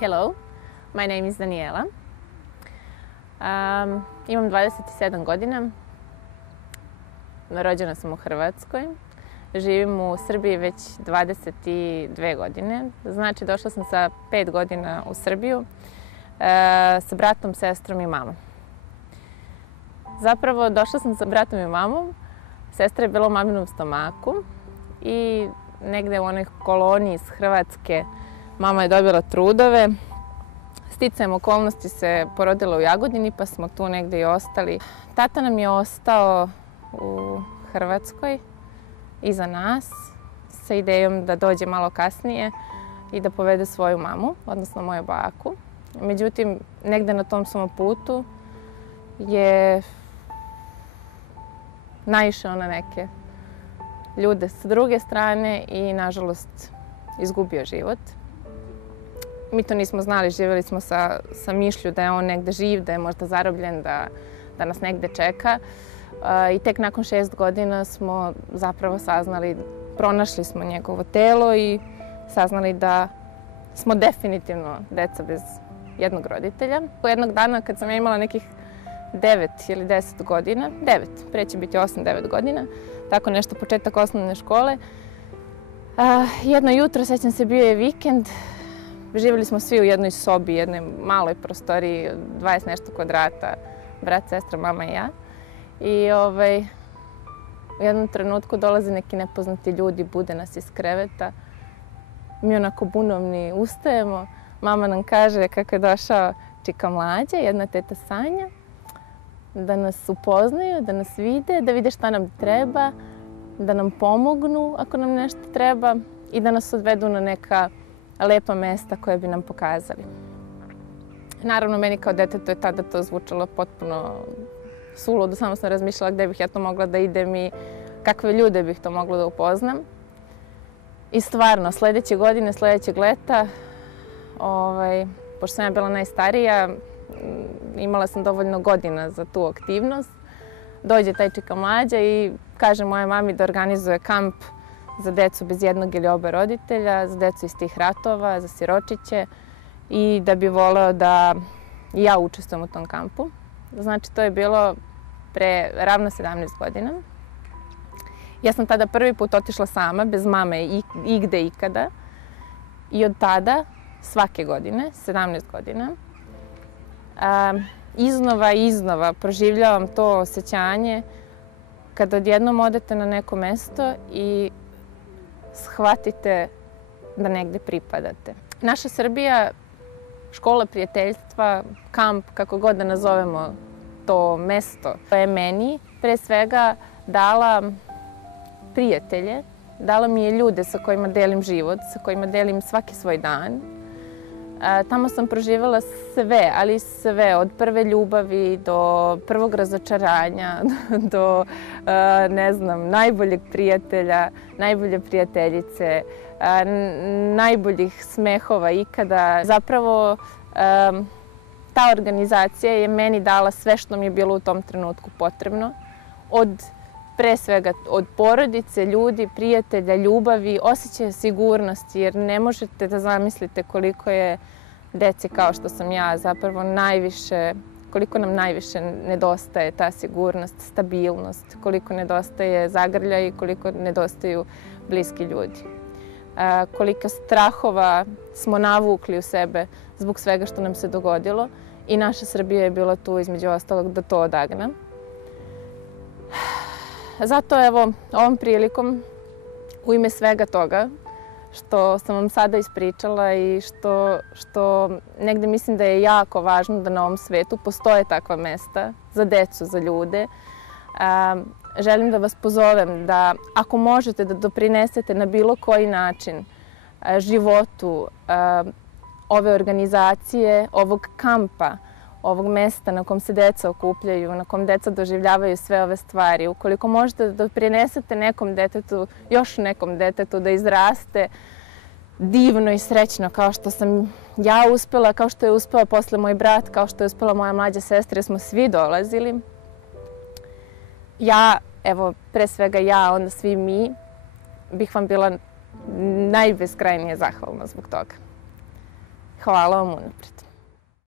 Hello, my name is Daniela. Imam 27 godina. Rođena sam u Hrvatskoj. Živim u Srbiji već 22 godine. Znači, došla sam sa 5 godina u Srbiju sa bratom, sestrom i mamom. Zapravo, došla sam sa bratom i mamom. Sestra je bila u maminom stomaku i negde u onoj koloniji iz Hrvatske mama je dobila trudove. Sticajem okolnosti se porodila u Jagodini, pa smo tu negde i ostali. Tata nam je ostao u Hrvatskoj iza nas sa idejom da dođe malo kasnije i da povede svoju mamu, odnosno moju baku. Međutim, negde na tom svom putu je naišao na neke ljude sa druge strane i, nažalost, izgubio život. Mi to nismo znali, živjeli smo sa mišlju da je on negde živ, da je možda zarobljen, da nas negde čeka. I tek nakon 6 godina smo zapravo saznali, pronašli smo njegovo telo i saznali da smo definitivno deca bez jednog roditelja. Jednog dana kad sam ja imala nekih 9 ili 10 godina, 9, pre će biti 8-9 godina, tako nešto, početak osnovne škole. Jedno jutro, sećam se, bio je vikend, živjeli smo svi u jednoj sobi, jednoj maloj prostoriji, 20 nešto kvadrata, brat, sestra, mama i ja. I u jednom trenutku dolaze neki nepoznati ljudi, bude nas iz kreveta. Mi onako bunovni ustajemo, mama nam kaže kako je došao čika Mlađa, jedna teta Sanja, da nas upoznaju, da nas vide, da vide šta nam treba, da nam pomognu ako nam nešto treba i da nas odvedu na neka lepa mesta koje bi nam pokazali. Naravno, meni kao detetu je tada to zvučalo potpuno suludo, samo sam razmišljala gde bih ja to mogla da idem i kakve ljude bih to mogla da upoznam. I stvarno, sledeće godine, sledećeg leta, pošto sam ja bila najstarija, imala sam dovoljno godina za tu aktivnost, dođe taj čika Mlađa i kaže moje mami da organizuje kamp za decu bez jednog ili oba roditelja, za decu iz tih ratova, za siročiće i da bi voleo da i ja učestvujem u tom kampu. Znači, to je bilo pre ravno 17 godina. Ja sam tada prvi put otišla sama, bez mame igde ikada. I od tada, svake godine, 17 godina, iznova i iznova proživljavam to osjećanje kada odjednom odete na neko mesto i shvatite da negde pripadate. Naša Srbija, škola prijateljstva, kamp, kako god da nazovemo to mesto, je meni pre svega dala prijatelje, dala mi je ljude sa kojima delim život, sa kojima delim svaki svoj dan. Tamo sam proživjela sve, ali sve, od prve ljubavi do prvog razočaranja, do, ne znam, najboljeg prijatelja, najbolje prijateljice, najboljih smehova ikada. Zapravo, ta organizacija je meni dala sve što mi je bilo u tom trenutku potrebno. Pre svega od porodice, ljudi, prijatelja, ljubavi, osjećaja sigurnosti, jer ne možete da zamislite koliko je deci kao što sam ja zapravo koliko nam najviše nedostaje ta sigurnost, stabilnost, koliko nedostaje zagrlja i koliko nedostaju bliski ljudi. Koliko strahova smo navukli u sebe zbog svega što nam se dogodilo i naša Srbija je bila tu između ostalog da to odagna. Zato evo, ovom prilikom, u ime svega toga što sam vam sada ispričala i što negde mislim da je jako važno da na ovom svetu postoje takva mesta za decu, za ljude, želim da vas pozovem da ako možete da doprinesete na bilo koji način životu ove organizacije, ovog kampa, ovog mesta na kom se deca okupljaju, na kom deca doživljavaju sve ove stvari. Ukoliko možete da doprinesete nekom detetu, još nekom detetu da izraste divno i srećno kao što sam ja uspela, kao što je uspela posle moj brat, kao što je uspela moja mlađa sestra, jer smo svi dolazili. Ja, evo, pre svega ja, onda svi mi, bih vam bila najbeskrajnije zahvalna zbog toga. Hvala vam unapred.